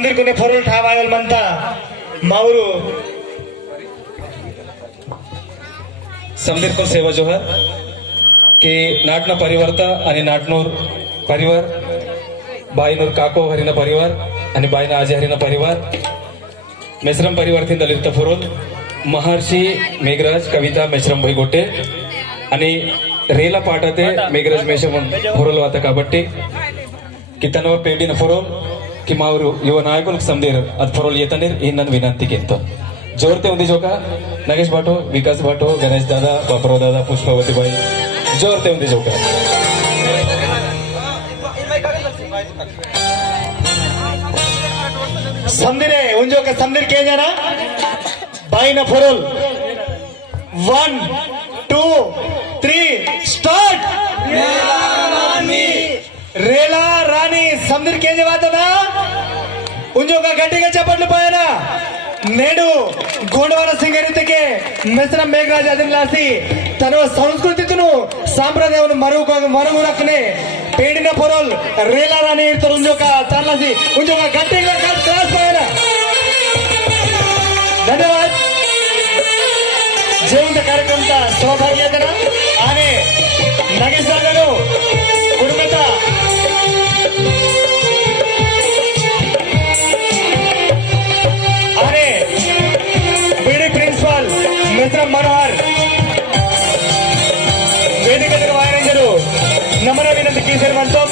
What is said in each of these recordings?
समदीर कोणी फरोल ठावायल म्हणता मावरू समदीर को सेवा जोहर के नाटना परिवारता आणि नाटनूर परिवार बाईनूर काको हरिना परिवार आणि बाईना आजी हरिना परिवार मेश्रम परिवार थी दलित फरोल महर्षी मेघराज कविता मेश्रम भाई गोटे आणि रेला पाटाते मेघराज मेश्रम फरोल वाता काबट्टी की तनव पेडिन फरोल की मावरू युव नायकुल समदीर अद फरोल येतनीर ही नन विनंती केंतो जोरते उंदी जोका नगेश भाटो विकास भाटो गणेश दादा बापराव दादा पुष्पावती बाई जोरते उंदी जोका समदीरे उंजो का समदीर के जाना बाई ना फरोल 1 2 3 स्टार्ट रेला रानी समदीर के ना उंजो का गट्टिगा चपट्लु पायना నేడు గోండవాడ సింగరితికే మెసర మేఘరాజ్ అదిలాసి తన సంస్కృతిను సాంప్రదాయను మరుగురకనే పేడిన పొరల్ రేలారాని తరుంజోక తనలాసి ఉంజోక గట్టిగా క్లాస్ పాయనా धन्यवाद जेवण कार्यक्रमचा सहभागी आहे आणि नगेश दादानो कुटुंबाचा आणि बीडी प्रिन्सिपल मित्र मनोहर वेदिकेवर वायरंजरू नम्र विनंती कीसर म्हणतो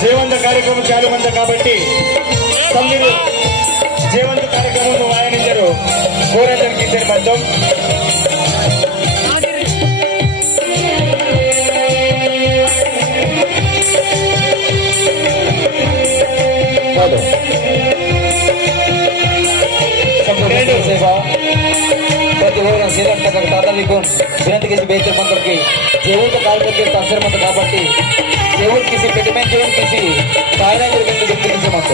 जेवण कार्यक्रम चालू म्हणता కాబట్టి समदीर जेवण कार्यक्रम वायरंजरू गोरजन कीसर म्हणतो विनंती किसी बेहतर मंत्र की जेवण का कार्यक्रम के अवसर मत काबट्टी जेवण किसी पेटमेंट जेवण किसी कायरा किसी मत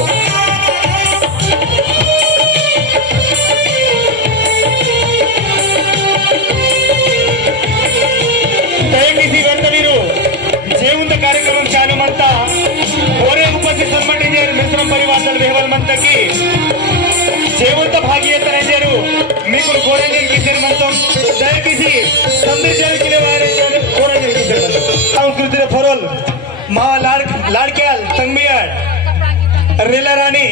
దయచేసి వెంట మీరు జేవుంత కార్యక్రమం చాలమంతా ఓరే ఉపస్థితి సన్మానించారు మిశ్రమ పరివాసాల వేవల్మంతకి జేవుంత భాగీయతనంజారు మీకు గోరంజన్ కిషన్ మంతం దయచేసి సందర్శనకి వారంజారు గోరంజన్ కిషన్ మంతం సంస్కృతి ఫరోల్ మా लाडक्याल तंगमियाड रेला राणी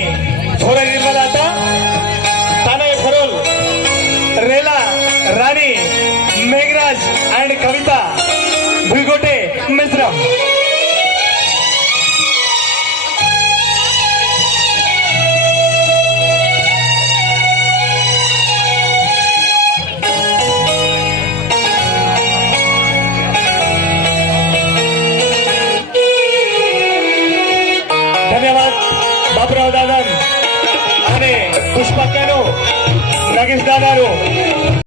फोरा निर्मलाता ताना फरोल रेला राणी मेघराज एंड कविता भुईगोटे मिश्रम धन्यवाद बापराव दादा आणि पुष्पा नगेश दादा